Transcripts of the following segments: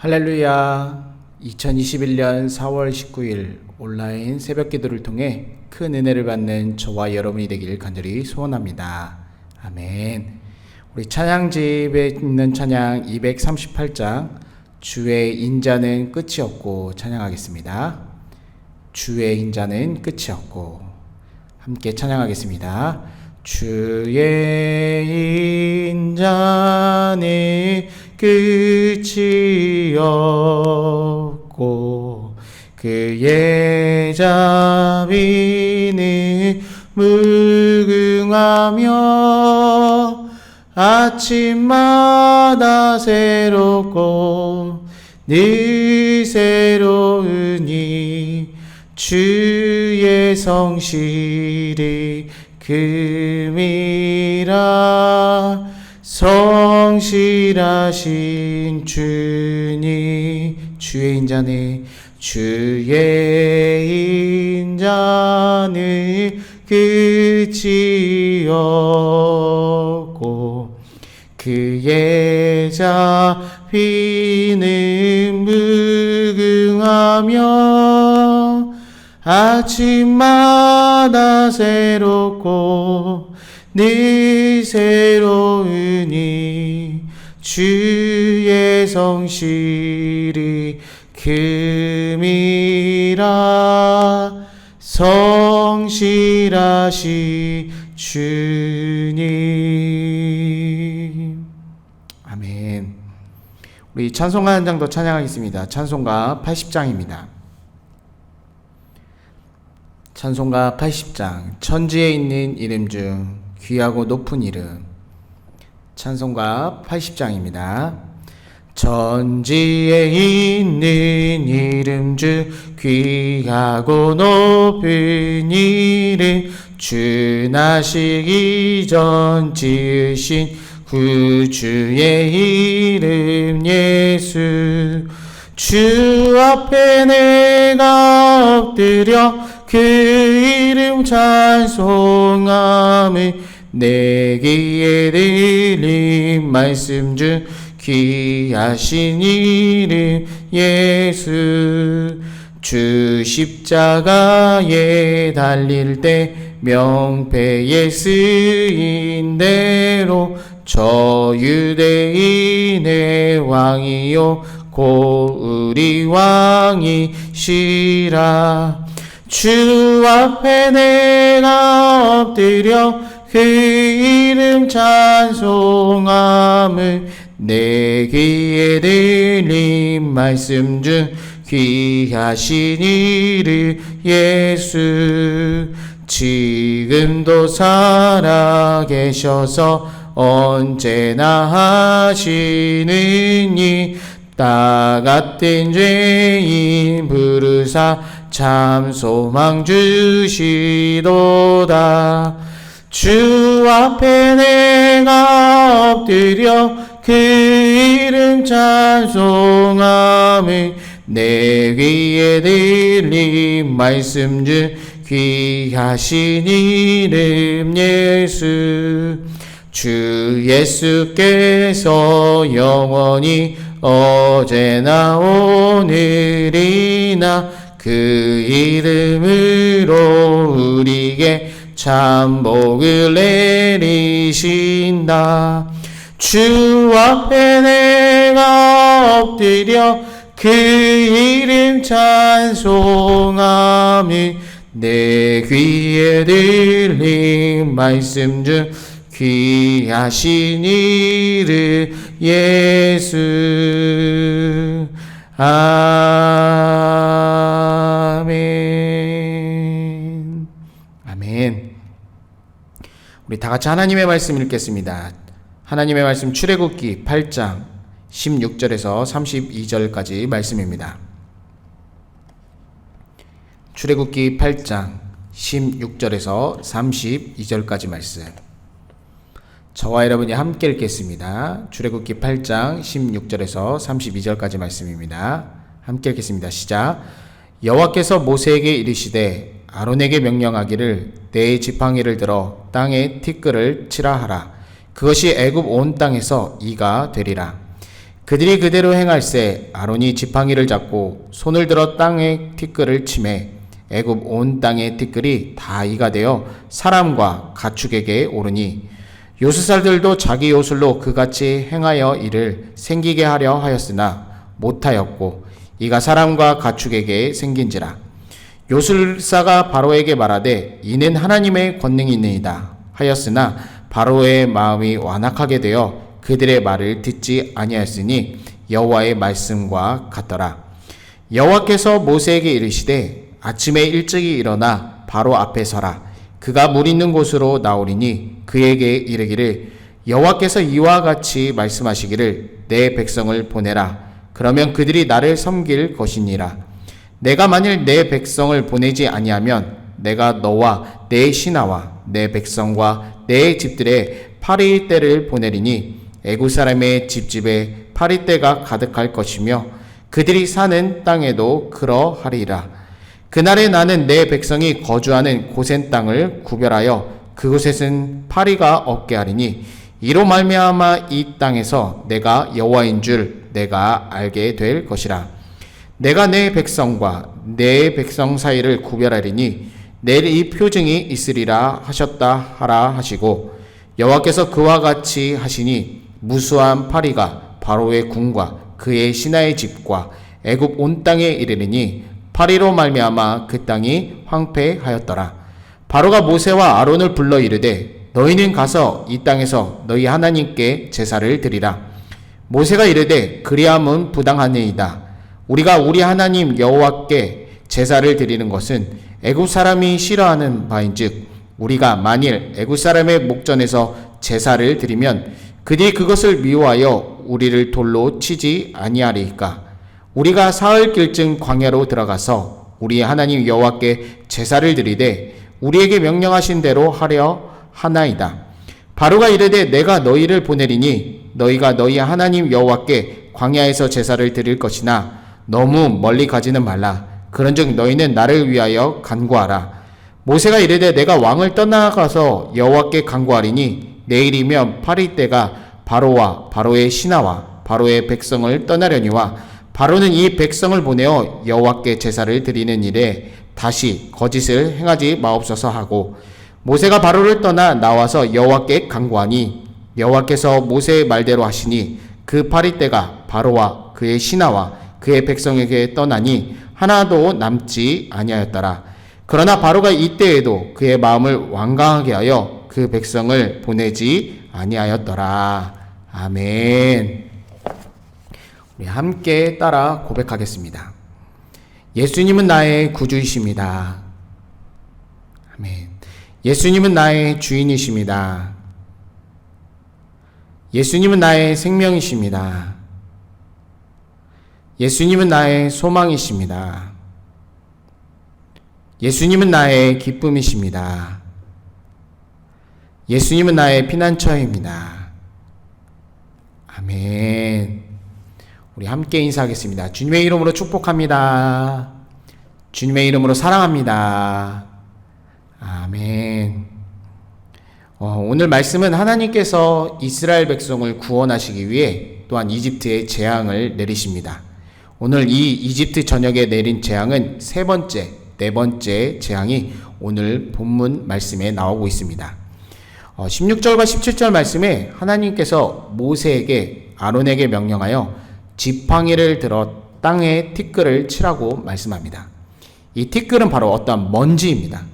할렐루야. 2021년 4월 19일 온라인 새벽 기도를 통해 큰 은혜를 받는 저와 여러분이 되길 간절히 소원합니다. 아멘. 우리 찬양집에 있는 찬양 238장 주의 인자는 끝이 없고 찬양하겠습니다. 주의 인자는 끝이 없고 함께 찬양하겠습니다. 주의 인자는 끝이 없고 그의 자비는 무궁하며 아침마다 새롭고 늘 새로우니 주의 성실이 금이라 성실하신 주님 주의 인자는 끝이 없고 그의 자비는 무궁하며 아침마다 새롭고 늘 새로우니 주의 성실이 금이라 성실하신 주님. 아멘. 우리 찬송가 한 장 더 찬양하겠습니다. 찬송가 80장입니다. 찬송가 80장 천지에 있는 이름 중 귀하고 높은 이름. 찬송가 80장입니다. 천지에 있는 이름 중 귀하고 높은 이름 주 나시기 전 지으신 구주의 이름 예수 주 앞에 내가 엎드려 그 이름 찬송함을 내 귀에 들린 말씀 중 귀하신 이름 예수 주 십자가에 달릴 때 명패에 쓰인 대로 저 유대인의 왕이요 고 우리 왕이시라 주 앞에 내가 엎드려 그 이름 찬송함을 내 귀에 들린 말씀 중 귀하신 이름 예수 지금도 살아계셔서 언제나 하시는 일 나 같은 죄인 부르사 참 소망 주시도다 주 앞에 내가 엎드려 그 이름 찬송함을 내 귀에 들린 말씀 중 귀하신 이름 예수 주 예수께서 영원히 어제나 오늘이나 그 이름으로 우리에게 참 복을 내리신다 주 앞에 내가 엎드려 그 이름 찬송함을 내 귀에 들린 말씀 중 귀하신 이름 예수 아멘. 아멘. 우리 다 같이 하나님의 말씀 읽겠습니다. 하나님의 말씀 출애굽기 8장 16절에서 32절까지 말씀입니다. 출애굽기 8장 16절에서 32절까지 말씀. 저와 여러분이 함께 읽겠습니다. 출애굽기 8장 16절에서 32절까지 말씀입니다. 함께 읽겠습니다. 시작. 여호와께서 모세에게 이르시되 아론에게 명령하기를 내 지팡이를 들어 땅에 티끌을 치라 하라. 그것이 애굽 온 땅에서 이가 되리라. 그들이 그대로 행할세 아론이 지팡이를 잡고 손을 들어 땅의 티끌을 치매 애굽 온 땅의 티끌이 다 이가 되어 사람과 가축에게 오르니 요술사들도 자기 요술로 그같이 행하여 이를 생기게 하려 하였으나 못하였고 이가 사람과 가축에게 생긴지라. 요술사가 바로에게 말하되 이는 하나님의 권능이 있느니라 하였으나 바로의 마음이 완악하게 되어 그들의 말을 듣지 아니하였으니 여호와의 말씀과 같더라. 여호와께서 모세에게 이르시되 아침에 일찍이 일어나 바로 앞에 서라. 그가 물 있는 곳으로 나오리니 그에게 이르기를 여호와께서 이와 같이 말씀하시기를 내 백성을 보내라. 그러면 그들이 나를 섬길 것이니라. 내가 만일 내 백성을 보내지 아니하면 내가 너와 내 신하와 내 백성과 내 집들에 파리떼를 보내리니 애굽 사람의 집집에 파리떼가 가득할 것이며 그들이 사는 땅에도 그러하리라. 그날에 나는 내 백성이 거주하는 고센 땅을 구별하여 그곳에는 파리가 없게 하리니 이로 말미암아 이 땅에서 내가 여호와인 줄 내가 알게 될 것이라. 내가 내 백성과 내 백성 사이를 구별하리니 내일 이 표징이 있으리라 하셨다 하라 하시고 여호와께서 그와 같이 하시니 무수한 파리가 바로의 궁과 그의 신하의 집과 애굽 온 땅에 이르리니 파리로 말미암아 그 땅이 황폐하였더라. 바로가 모세와 아론을 불러 이르되 너희는 가서 이 땅에서 너희 하나님께 제사를 드리라. 모세가 이르되 그리함은 부당하니이다. 우리가 우리 하나님 여호와께 제사를 드리는 것은 애굽 사람이 싫어하는 바인즉 우리가 만일 애굽 사람의 목전에서 제사를 드리면 그들이 그것을 미워하여 우리를 돌로 치지 아니하리이까. 우리가 사흘길쯤 광야로 들어가서 우리 하나님 여호와께 제사를 드리되 우리에게 명령하신 대로 하려 하나이다. 바로가 이르되 내가 너희를 보내리니 너희가 너희 하나님 여호와께 광야에서 제사를 드릴 것이나 너무 멀리 가지는 말라. 그런즉 너희는 나를 위하여 간구하라. 모세가 이르되 내가 왕을 떠나가서 여호와께 간구하리니 내일이면 파리떼가 바로와 바로의 신하와 바로의 백성을 떠나려니와 바로는 이 백성을 보내어 여호와께 제사를 드리는 일에 다시 거짓을 행하지 마옵소서 하고 모세가 바로를 떠나 나와서 여호와께 간구하니 여호와께서 모세의 말대로 하시니 그 파리떼가 바로와 그의 신하와 그의 백성에게 떠나니 하나도 남지 아니하였더라. 그러나 바로가 이때에도 그의 마음을 완강하게 하여 그 백성을 보내지 아니하였더라. 아멘. 우리 함께 따라 고백하겠습니다. 예수님은 나의 구주이십니다. 아멘. 예수님은 나의 주인이십니다. 예수님은 나의 생명이십니다. 예수님은 나의 소망이십니다. 예수님은 나의 기쁨이십니다. 예수님은 나의 피난처입니다. 아멘. 우리 함께 인사하겠습니다. 주님의 이름으로 축복합니다. 주님의 이름으로 사랑합니다. 아멘. 오늘 말씀은 하나님께서 이스라엘 백성을 구원하시기 위해 또한 이집트에 재앙을 내리십니다. 오늘 이 이집트 전역에 내린 재앙은 네 번째 재앙이 오늘 본문 말씀에 나오고 있습니다. 16절과 17절 말씀에 하나님께서 모세에게 아론에게 명령하여 지팡이를 들어 땅에 티끌을 치라고 말씀합니다. 이 티끌은 바로 어떠한 먼지입니다.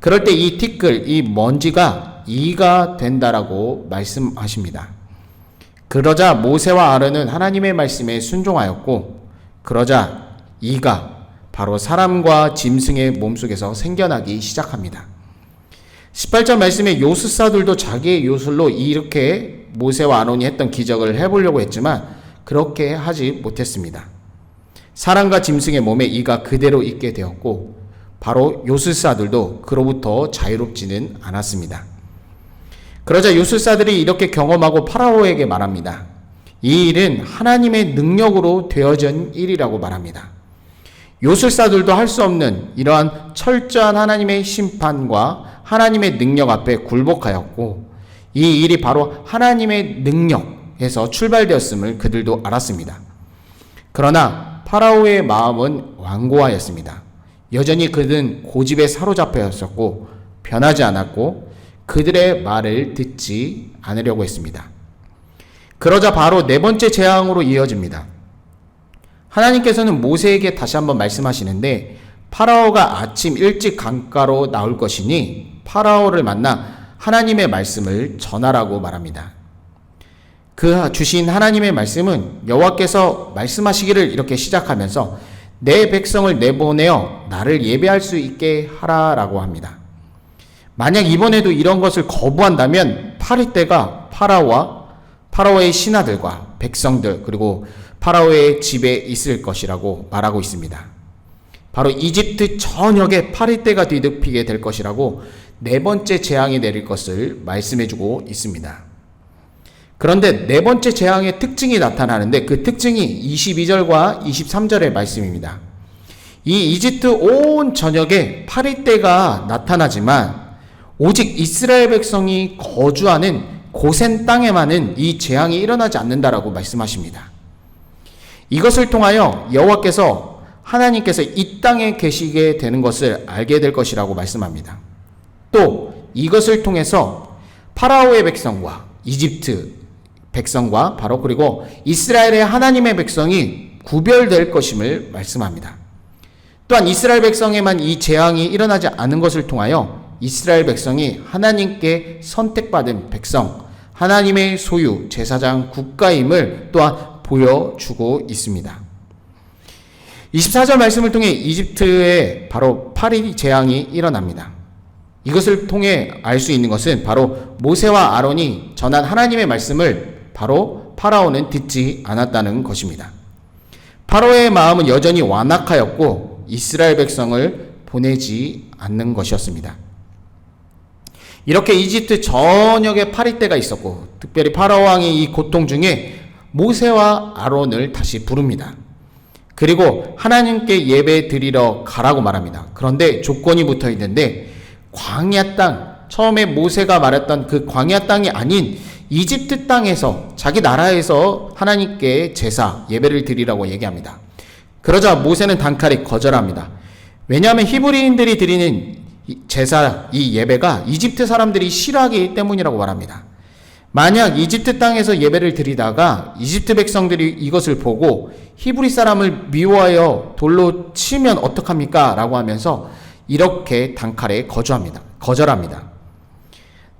그럴 때 이 티끌, 이 먼지가 이가 된다라고 말씀하십니다. 그러자 모세와 아론은 하나님의 말씀에 순종하였고 그러자 이가 바로 사람과 짐승의 몸속에서 생겨나기 시작합니다. 18절 말씀에 요술사들도 자기의 요술로 이렇게 모세와 아론이 했던 기적을 해보려고 했지만 그렇게 하지 못했습니다. 사람과 짐승의 몸에 이가 그대로 있게 되었고 바로 요술사들도 그로부터 자유롭지는 않았습니다. 그러자 요술사들이 이렇게 경험하고 파라오에게 말합니다. 이 일은 하나님의 능력으로 되어진 일이라고 말합니다. 요술사들도 할 수 없는 이러한 철저한 하나님의 심판과 하나님의 능력 앞에 굴복하였고 이 일이 바로 하나님의 능력, 해서 출발되었음을 그들도 알았습니다. 그러나 파라오의 마음은 완고하였습니다. 여전히 그는 고집에 사로잡혀 있었고 변하지 않았고 그들의 말을 듣지 않으려고 했습니다. 그러자 바로 네 번째 재앙으로 이어집니다. 하나님께서는 모세에게 다시 한번 말씀하시는데 파라오가 아침 일찍 강가로 나올 것이니 파라오를 만나 하나님의 말씀을 전하라고 말합니다. 그 주신 하나님의 말씀은 여호와께서 말씀하시기를 이렇게 시작하면서 내 백성을 내보내어 나를 예배할 수 있게 하라라고 합니다. 만약 이번에도 이런 것을 거부한다면 파리떼가 파라오의 신하들과 백성들 그리고 파라오의 집에 있을 것이라고 말하고 있습니다. 바로 이집트 전역에 파리떼가 뒤덮이게 될 것이라고 네 번째 재앙이 내릴 것을 말씀해주고 있습니다. 그런데 네 번째 재앙의 특징이 나타나는데 그 특징이 22절과 23절의 말씀입니다. 이 이집트 온 전역에 파리떼가 나타나지만 오직 이스라엘 백성이 거주하는 고센 땅에만은 이 재앙이 일어나지 않는다라고 말씀하십니다. 이것을 통하여 여호와께서 하나님께서 이 땅에 계시게 되는 것을 알게 될 것이라고 말씀합니다. 또 이것을 통해서 파라오의 백성과 이집트 백성과 바로 그리고 이스라엘의 하나님의 백성이 구별될 것임을 말씀합니다. 또한 이스라엘 백성에만 이 재앙이 일어나지 않은 것을 통하여 이스라엘 백성이 하나님께 선택받은 백성, 하나님의 소유, 제사장 국가임을 또한 보여주고 있습니다. 24절 말씀을 통해 이집트에 바로 파리 재앙이 일어납니다. 이것을 통해 알 수 있는 것은 바로 모세와 아론이 전한 하나님의 말씀을 바로 파라오는 듣지 않았다는 것입니다. 파라오의 마음은 여전히 완악하였고 이스라엘 백성을 보내지 않는 것이었습니다. 이렇게 이집트 전역에 파리떼가 있었고 특별히 파라오 왕이 이 고통 중에 모세와 아론을 다시 부릅니다. 그리고 하나님께 예배 드리러 가라고 말합니다. 그런데 조건이 붙어 있는데 광야 땅, 처음에 모세가 말했던 그 광야 땅이 아닌 이집트 땅에서 자기 나라에서 하나님께 제사, 예배를 드리라고 얘기합니다. 그러자 모세는 단칼에 거절합니다. 왜냐하면 히브리인들이 드리는 제사, 이 예배가 이집트 사람들이 싫어하기 때문이라고 말합니다. 만약 이집트 땅에서 예배를 드리다가 이집트 백성들이 이것을 보고 히브리 사람을 미워하여 돌로 치면 어떡합니까? 라고 하면서 이렇게 단칼에 거절합니다.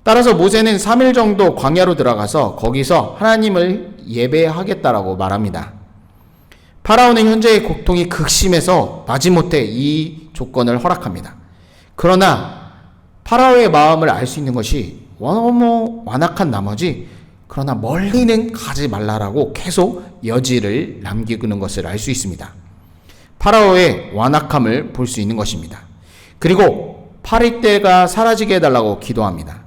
따라서 모세는 3일 정도 광야로 들어가서 거기서 하나님을 예배하겠다라고 말합니다. 파라오는 현재의 고통이 극심해서 마지못해 이 조건을 허락합니다. 그러나 파라오의 마음을 알 수 있는 것이 너무 완악한 나머지 그러나 멀리는 가지 말라라고 계속 여지를 남기는 것을 알 수 있습니다. 파라오의 완악함을 볼 수 있는 것입니다. 그리고 파리떼가 사라지게 해달라고 기도합니다.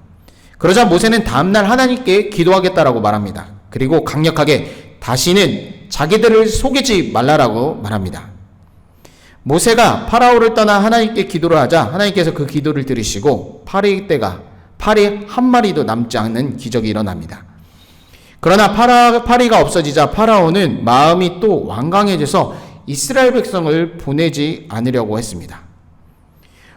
그러자 모세는 다음날 하나님께 기도하겠다라고 말합니다. 그리고 강력하게 다시는 자기들을 속이지 말라라고 말합니다. 모세가 파라오를 떠나 하나님께 기도를 하자 하나님께서 그 기도를 들으시고 파리 한 마리도 남지 않는 기적이 일어납니다. 그러나 파리가 없어지자 파라오는 마음이 또 완강해져서 이스라엘 백성을 보내지 않으려고 했습니다.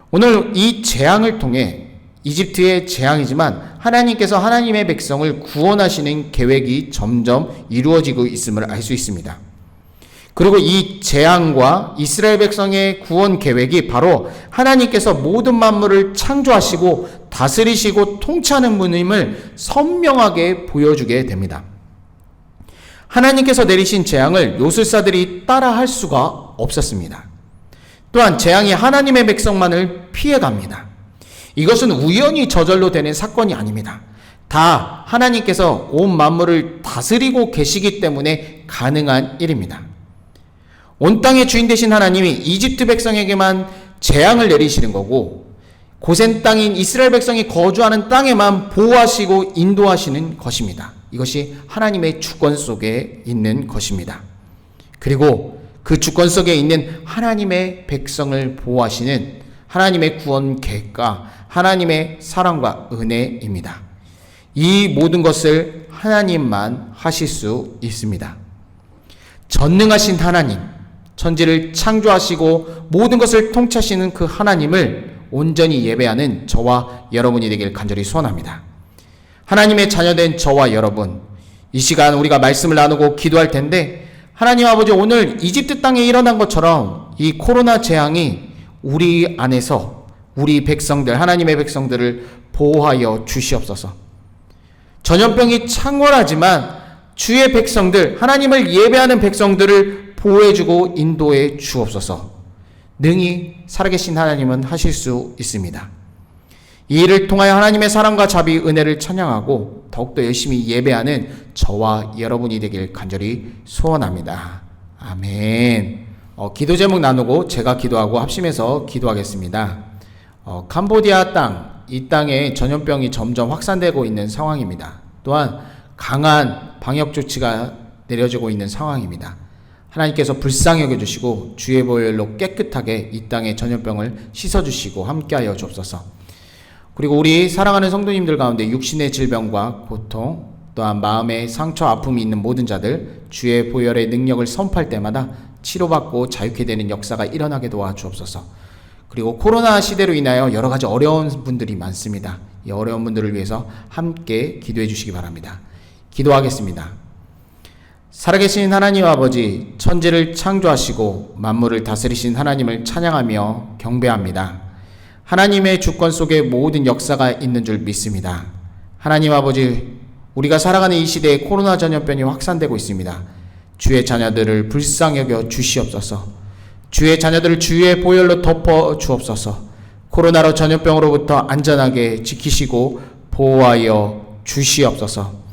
오늘 이 재앙을 통해 이집트의 재앙이지만 하나님께서 하나님의 백성을 구원하시는 계획이 점점 이루어지고 있음을 알 수 있습니다. 그리고 이 재앙과 이스라엘 백성의 구원 계획이 바로 하나님께서 모든 만물을 창조하시고 다스리시고 통치하는 분임을 선명하게 보여주게 됩니다. 하나님께서 내리신 재앙을 요술사들이 따라할 수가 없었습니다. 또한 재앙이 하나님의 백성만을 피해갑니다. 이것은 우연히 저절로 되는 사건이 아닙니다. 다 하나님께서 온 만물을 다스리고 계시기 때문에 가능한 일입니다. 온 땅의 주인 되신 하나님이 이집트 백성에게만 재앙을 내리시는 거고 고센 땅인 이스라엘 백성이 거주하는 땅에만 보호하시고 인도하시는 것입니다. 이것이 하나님의 주권 속에 있는 것입니다. 그리고 그 주권 속에 있는 하나님의 백성을 보호하시는 하나님의 구원 계획과 하나님의 사랑과 은혜입니다. 이 모든 것을 하나님만 하실 수 있습니다. 전능하신 하나님, 천지를 창조하시고 모든 것을 통치하시는 그 하나님을 온전히 예배하는 저와 여러분이 되길 간절히 소원합니다. 하나님의 자녀된 저와 여러분, 이 시간 우리가 말씀을 나누고 기도할 텐데, 하나님 아버지, 오늘 이집트 땅에 일어난 것처럼 이 코로나 재앙이 우리 안에서 우리 백성들, 하나님의 백성들을 보호하여 주시옵소서. 전염병이 창궐하지만 주의 백성들, 하나님을 예배하는 백성들을 보호해주고 인도해 주옵소서. 능히 살아계신 하나님은 하실 수 있습니다. 이 일을 통하여 하나님의 사랑과 자비, 은혜를 찬양하고 더욱더 열심히 예배하는 저와 여러분이 되길 간절히 소원합니다. 아멘. 기도 제목 나누고 제가 기도하고 합심해서 기도하겠습니다. 캄보디아 땅, 이 땅에 전염병이 점점 확산되고 있는 상황입니다. 또한 강한 방역 조치가 내려지고 있는 상황입니다. 하나님께서 불쌍히 여겨주시고 주의 보혈로 깨끗하게 이 땅의 전염병을 씻어주시고 함께하여 주옵소서. 그리고 우리 사랑하는 성도님들 가운데 육신의 질병과 고통, 또한 마음의 상처, 아픔이 있는 모든 자들, 주의 보혈의 능력을 선포할 때마다 치료받고 자유케 되는 역사가 일어나게 도와주옵소서. 그리고 코로나 시대로 인하여 여러 가지 어려운 분들이 많습니다. 이 어려운 분들을 위해서 함께 기도해 주시기 바랍니다. 기도하겠습니다. 살아계신 하나님 아버지, 천지를 창조하시고 만물을 다스리신 하나님을 찬양하며 경배합니다. 하나님의 주권 속에 모든 역사가 있는 줄 믿습니다. 하나님 아버지, 우리가 살아가는 이 시대에 코로나 전염병이 확산되고 있습니다. 주의 자녀들을 불쌍히 여겨 주시옵소서. 주의 자녀들을 주의 보혈로 덮어 주옵소서. 코로나로 전염병으로부터 안전하게 지키시고 보호하여 주시옵소서.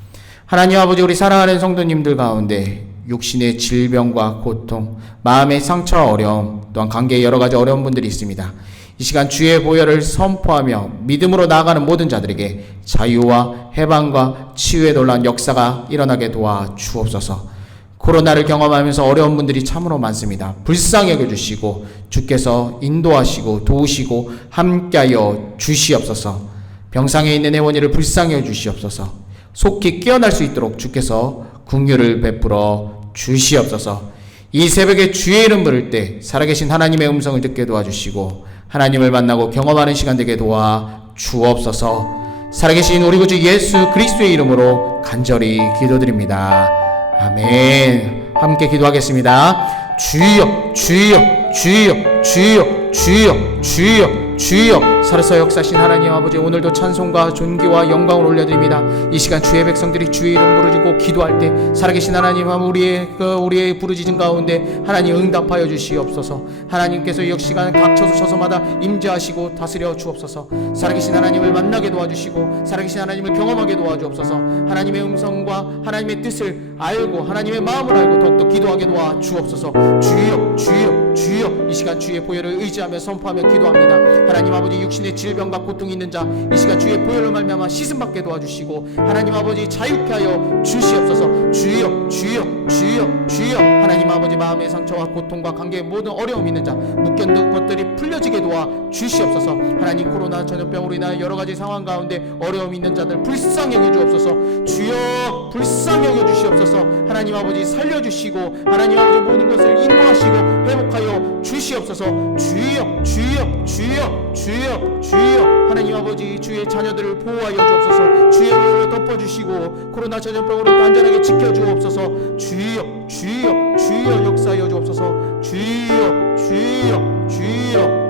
하나님 아버지, 우리 사랑하는 성도님들 가운데 육신의 질병과 고통, 마음의 상처와 어려움, 또한 관계에 여러 가지 어려운 분들이 있습니다. 이 시간 주의 보혈을 선포하며 믿음으로 나아가는 모든 자들에게 자유와 해방과 치유의 놀라운 역사가 일어나게 도와 주옵소서. 코로나를 경험하면서 어려운 분들이 참으로 많습니다. 불쌍히 여겨주시고 주께서 인도하시고 도우시고 함께하여 주시옵소서. 병상에 있는 애원이를 불쌍히 여주시옵소서. 속히 깨어날 수 있도록 주께서 긍휼을 베풀어 주시옵소서. 이 새벽에 주의 이름 부를 때 살아계신 하나님의 음성을 듣게 도와주시고 하나님을 만나고 경험하는 시간 되게 도와 주옵소서. 살아계신 우리 구주 예수 그리스도의 이름으로 간절히 기도드립니다. 아멘. 함께 기도하겠습니다. 주여, 주여, 주여, 주여, 주여, 주여, 주여. 살아서 역사신 하나님 아버지, 오늘도 찬송과 존귀와 영광을 올려드립니다. 이 시간 주의 백성들이 주의 이름 부르짖고 기도할 때 살아계신 하나님, 우리의 부르짖음 가운데 하나님 응답하여 주시옵소서. 하나님께서 이 시간 각 처소마다 임재하시고 다스려 주옵소서. 살아계신 하나님을 만나게 도와주시고 살아계신 하나님을 경험하게 도와주옵소서. 하나님의 음성과 하나님의 뜻을 알고 하나님의 마음을 알고 더욱더 기도하게 도와주옵소서. 주여, 주여, 주여. 이 시간 주의 보혈을 의지하며 선포하며 기도합니다. 하나님 아버지, 육신의 질병과 고통이 있는 자 이 시간 주의 보혈로 말미암아 씻음받게 도와주시고 하나님 아버지 자유케 하여 주시옵소서. 주여, 주여, 주여, 주여. 하나님 아버지, 마음의 상처와 고통과 관계의 모든 어려움이 있는 자 묶여있는 것들이 풀려지게 도와 주시옵소서. 하나님, 코로나 전염병으로 인하여 여러 가지 상황 가운데 어려움이 있는 자들 불쌍히 여겨주옵소서. 주여, 불쌍히 여겨주시옵소서. 하나님 아버지, 살려주시고 하나님 아버지 모든 것을 인도하시고 회복하여 주시옵소서. 주여, 주여, 주여, 주여, 주여. 하나님 아버지, 주의 자녀들을 보호하여 주옵소서. 주의 보혈로 덮어주시고 코로나 전염병으로부터 안전하게 지켜주옵소서. 주여, 주여, 주여 역사하여 주옵소서. 주여, 주여, 주여.